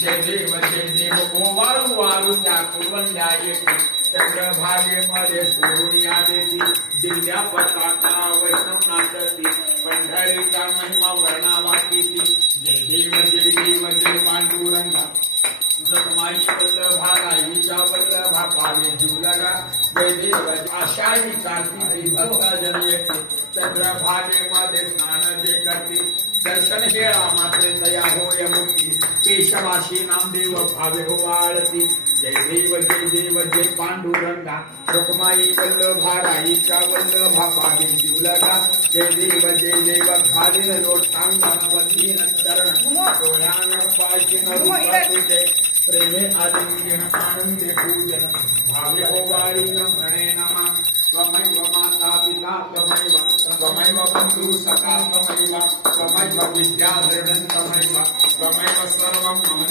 जय देव ओवाळू वाळू त्या कुरवंड्या येते चंद्रभागे मध्ये सोनिया देती दिल्ल्या पताका वैष्णव नाचती पंढरीचा महिमा वर्णावा किती जय देव जय पांडुरंगा जगमाई वल्लभा राईच्या वल्लभा पावे जुलगा जय देव आषाढी कार्तिकी भक्तजन येते चंद्रभागे मध्ये स्नान जे करते दर्शन हेळा मात्रे दया होय मुक्ती केशवाशी नामदेव भावे हो आळती जय देव जय पांडुरंगा रखमाई वल्लभा राईच्या वल्लभा पावे जुलगा जय देव घालीन लोटांगण वंदीन चरण डोळ्यान पायकीन रूप तुझे प्रेमे आलिंगन आनंदे पूजन भावे हो वाळीन म्हणे नमा त्वमैव माता पिता त्वमैव बंधु सखा त्वमैव विद्या दृढं त्वमैव सर्वं मम